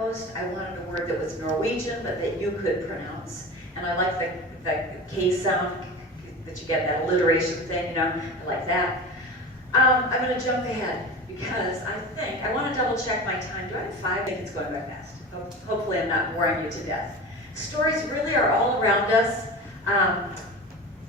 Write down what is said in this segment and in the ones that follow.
coast, I wanted a word that was Norwegian, but that you could pronounce. And I like the K sound, that you get that alliteration thing, you know, I like that. I'm going to jump ahead because I want to double check my time. Do I have 5? I think it's going by fast. Hopefully I'm not boring you to death. Stories really are all around us.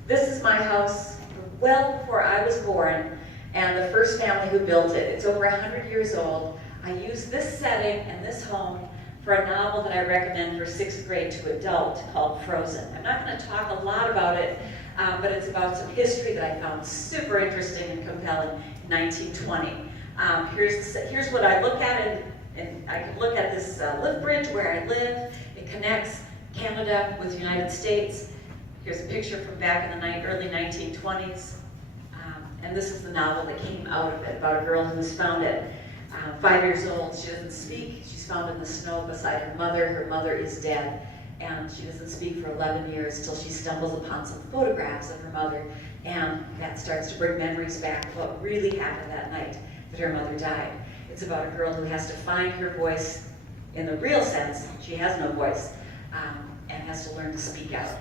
This is my house well before I was born, and the first family who built it. It's over 100 years old. I use this setting and this home for a novel that I recommend for 6th grade to adult called Frozen. I'm not going to talk a lot about it, but it's about some history that I found super interesting and compelling in 1920. Here's what I look at, and I can look at this lift bridge where I live. It connects Canada with the United States. Here's a picture from back in the early 1920s. And this is the novel that came out of it, about a girl who was found at 5 years old. She doesn't speak. She's found in the snow beside her mother. Her mother is dead. And she doesn't speak for 11 years till she stumbles upon some photographs of her mother. And that starts to bring memories back of what really happened that night that her mother died. It's about a girl who has to find her voice in the real sense. She has no voice, and has to learn to speak out.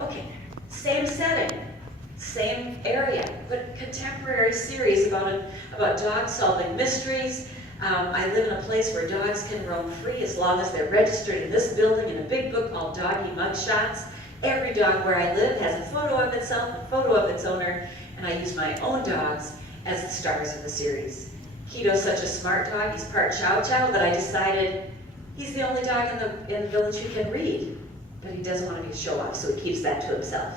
Okay, same setting, same area, but contemporary series about dogs solving mysteries. I live in a place where dogs can roam free as long as they're registered in this building in a big book called Doggy Mugshots. Every dog where I live has a photo of itself, a photo of its owner, and I use my own dogs as the stars of the series. Kito's such a smart dog, he's part Chow Chow, that I decided he's the only dog in the village who can read, but he doesn't want to be a show-off, so he keeps that to himself.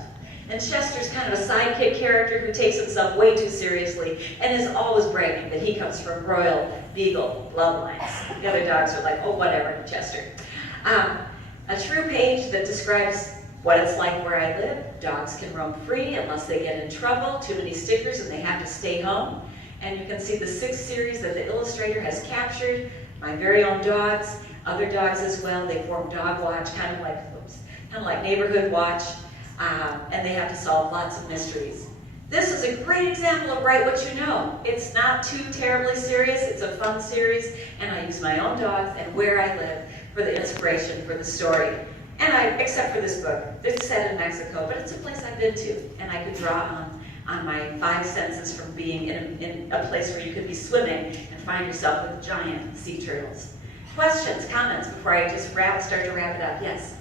And Chester's kind of a sidekick character who takes himself way too seriously and is always bragging that he comes from royal beagle bloodlines. The other dogs are like, oh, whatever, Chester. A true page that describes what it's like where I live. Dogs can roam free unless they get in trouble, too many stickers, and they have to stay home. And you can see the 6th series that the illustrator has captured, my very own dogs, other dogs as well. They form dog watch, kind of like neighborhood watch. And they have to solve lots of mysteries. This is a great example of Write What You Know. It's not too terribly serious, it's a fun series, and I use my own dogs and where I live for the inspiration for the story. And except for this book, it's set in Mexico, but it's a place I've been to, and I could draw on my 5 senses from being in a place where you could be swimming and find yourself with giant sea turtles. Questions, comments, before I just start to wrap it up? Yes?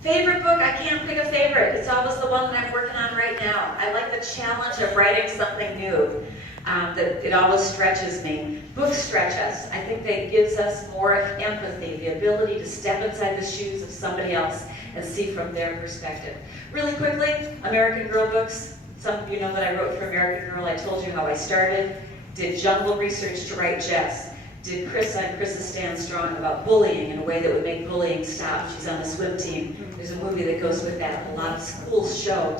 Favorite book? I can't pick a favorite. It's always the one that I'm working on right now. I like the challenge of writing something new. That it always stretches me. Books stretch us. I think that gives us more empathy, the ability to step inside the shoes of somebody else and see from their perspective. Really quickly, American Girl books. Some of you know that I wrote for American Girl. I told you how I started. Did jungle research to write Jess. Did Chris's Stand Strong about bullying in a way that would make bullying stop. She's on the swim team. There's a movie that goes with that. A lot of schools show